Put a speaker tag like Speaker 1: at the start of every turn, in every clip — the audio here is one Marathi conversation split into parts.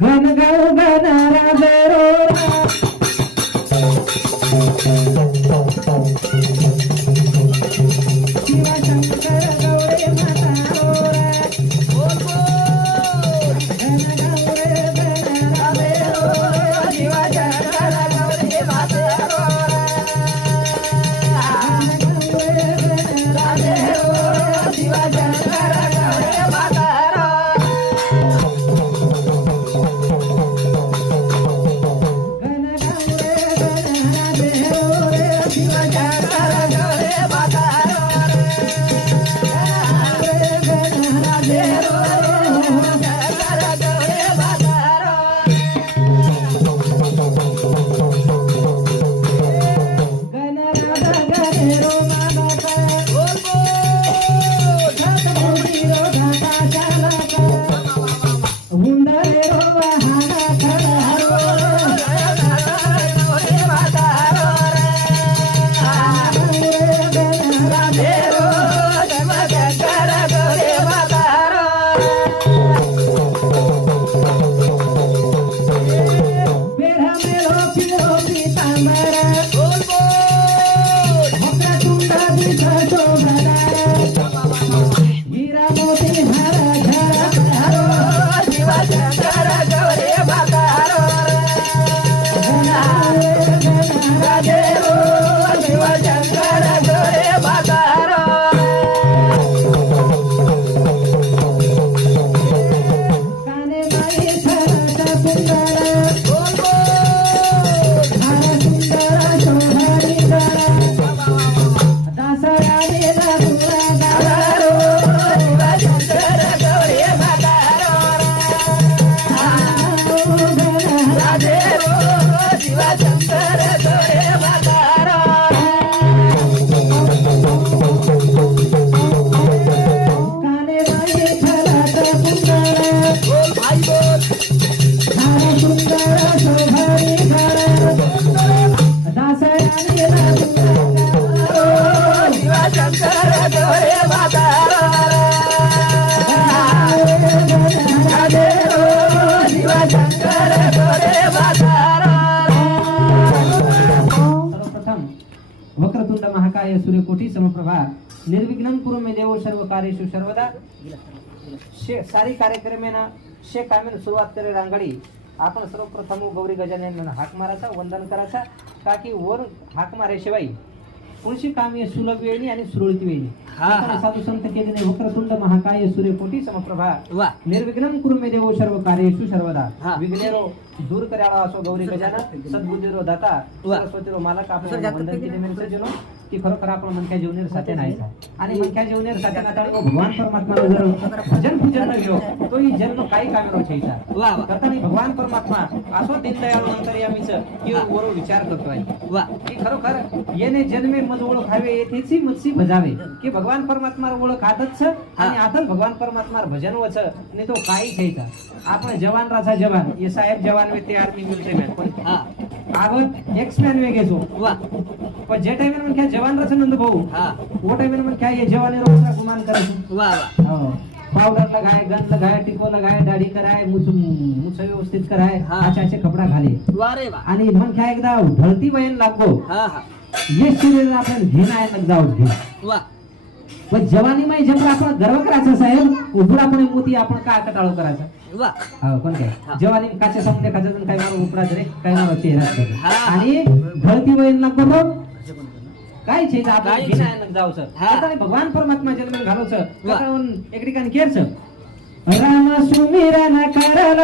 Speaker 1: ಘನ वक्रतुंड महाकाय सूर्यकोटी समप्रभा निर्विघ्न कुरु मे देव सर्व कार्येषु सर्वदा. शे सारी कार्यक्रमेनं शे कामेन सुरुवात करे रांगडी. आपण सर्वप्रथम गौरी गजानन हाक मारायचा वंदन करायचा. का की वर हाक माराशिवाय कोणशी काम सुलभ वेळी आणि सुरळीत वेळी
Speaker 2: हा, हा.
Speaker 1: आपण साधू संत केलेले वक्रतुंड महाकाय सूर्यकोटी समप्रभा.
Speaker 2: वा.
Speaker 1: निर्विघ्नं कुरु मे देव सर्व कार्येषु सर्वदा.
Speaker 2: हा.
Speaker 1: विघ्नेरो दूर करायला असो गौरी गजानन सद्बुद्धीरो दाता
Speaker 2: वा.
Speaker 1: सरस्वतीरो मालक आपण
Speaker 2: सर, जास्त
Speaker 1: वंदन
Speaker 2: पैकी
Speaker 1: केले मेरे सज्जनो की खरोखर आपण मनख्या जीवनेर साथे नाही आणि मनख्या जीवनेर साथे नाताळो भगवान परमात्मा जर भजन पूजन न घेऊ तो ही जन्म काही काम रो छेचा
Speaker 2: वा वा
Speaker 1: करताना भगवान परमात्मा असो दीनदयाळ नंतर यामीच की वरो विचार करतोय
Speaker 2: वा
Speaker 1: की खरोखर येणे जन्मे मज ओळख हवे येथेची मत्सी भजावे की भगवान परमात्मा ओळख आतच आणि आतच भगवान परमात्मा भजन वच आणि तो काही घ्यायचा आपण जवान राजा जवान ये साहेब जवान वे ते आर्मी मिलिटरी मॅन पण
Speaker 2: हा
Speaker 1: वे घेतो
Speaker 2: वा.
Speaker 1: पण जे टाइम म्हणून काय जवान रच नंद भाऊ.
Speaker 2: हा.
Speaker 1: ओ टाइम म्हणून काय हे जवानी रोजचा गुमान करायचो
Speaker 2: वा वा.
Speaker 1: हो. पावडर लगाय गन लगाय टिको लगाय दाढी कराय मुछ मुछ व्यवस्थित कराय
Speaker 2: हा.
Speaker 1: असे असे कपडा घाले.
Speaker 2: वा रे वा.
Speaker 1: आणि मग काय एकदा ढळती वयन लागतो
Speaker 2: हा हा.
Speaker 1: ये शरीर आपण घेणार लग जाऊ घे.
Speaker 2: वा.
Speaker 1: पण जवानी माई जमला आपण गर्व करायचा साहेब? पण मोती आपण काय कटाळो करायचा?
Speaker 2: वा.
Speaker 1: हो कोण काय. जवानी काच्या समोर खायचं काय मारो उपराच रे? काय मारो चेहरा
Speaker 2: हा.
Speaker 1: आणि ढळती वयन लागतो काय आपण
Speaker 2: हा.
Speaker 1: आता भगवान परमात्मा जन्म घालवच.
Speaker 2: वा.
Speaker 1: कारण एक ठिकाणी केरच. राम सुमिरन करल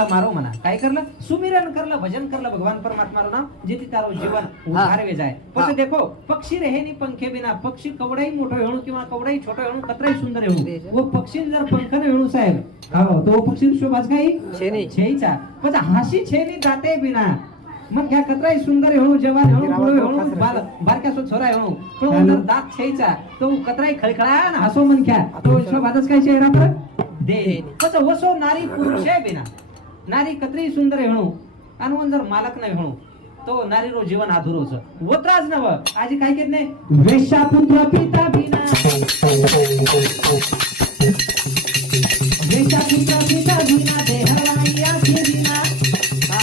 Speaker 1: करला मारो म्हणा. काय करला? सुमिरन करला भजन करला भगवान परमात्मा नाम जिथे तारो जीवन उधारवे जाय. पण देखो पक्षी रहेनी पंखे बिना पक्षी कवडाही मोठो येणू किंवा कवडाही छोटो येणू कत्राही सुंदर येणू व पक्षी जर पंख न येणू साहेब. तो पक्षी
Speaker 2: शोभाच काही
Speaker 1: छेईचा. पण हाशी छेनी जाते बिना. मग ह्या कत्रा सुंदर हेळू जवान हेळू पुढे बारक्या सो छोरा हेळू. तो दात छेचा तो कत्राही खळखळा हसो मन ख्या तो शोभातच काय चेहरा पण दे वसो नारी पुरुष आहे बिना. नारी ನಾರಿ सुंदर ಸುಂದರ आणि जर मालक नाही ಹೇಳು तो नारी रो जीवन अधुरोच वत्राज नव आजी काय केत नाही? वेशा पुत्र पिता बिना. वेशा पुत्र पिता बिना देहवाई आखे बिना. हा.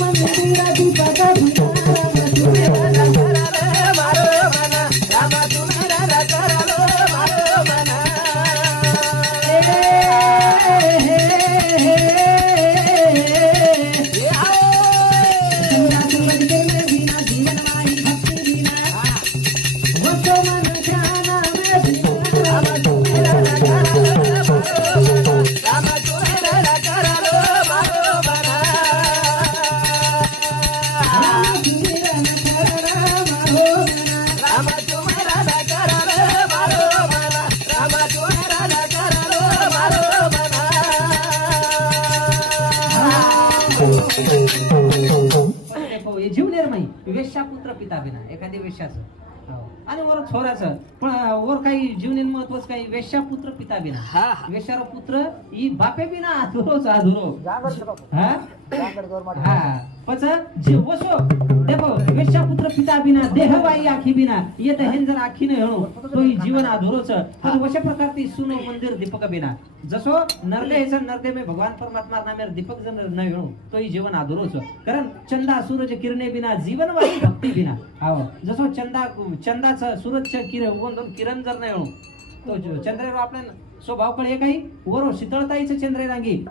Speaker 1: मन जीवनेर माई. वेश्या पुत्र पिता बिना एखादी वेश्याचं. हो. आणि वर छोऱ्याचं पण वर काही जीवनेन महत्वच काही वेश्या पुत्र पिता बिना. वेश्यारो पुत्र ही बापे बिना अधुरोच अधुरो हा? पच वसो देखो पिता बिना आखी बिना येत आखी न तो ही जीवन पण वशा प्रकारती सुनो मंदिर दीपक बिना. जसो नरदे नरदे में भगवान परमात्मा नामे दीपक जर न तो ही जीवन कारण चंदा सूरज किरणे बिना जीवन वाई भक्ती बिना. जसो चंदा चंदाचं सूरजच्या किरण उगवून किरण जर नाही हेणो तो चंद्रेरो आपल्या स्वभाव कळे काही? वरो शीतळताईचं चंद्रे रांगी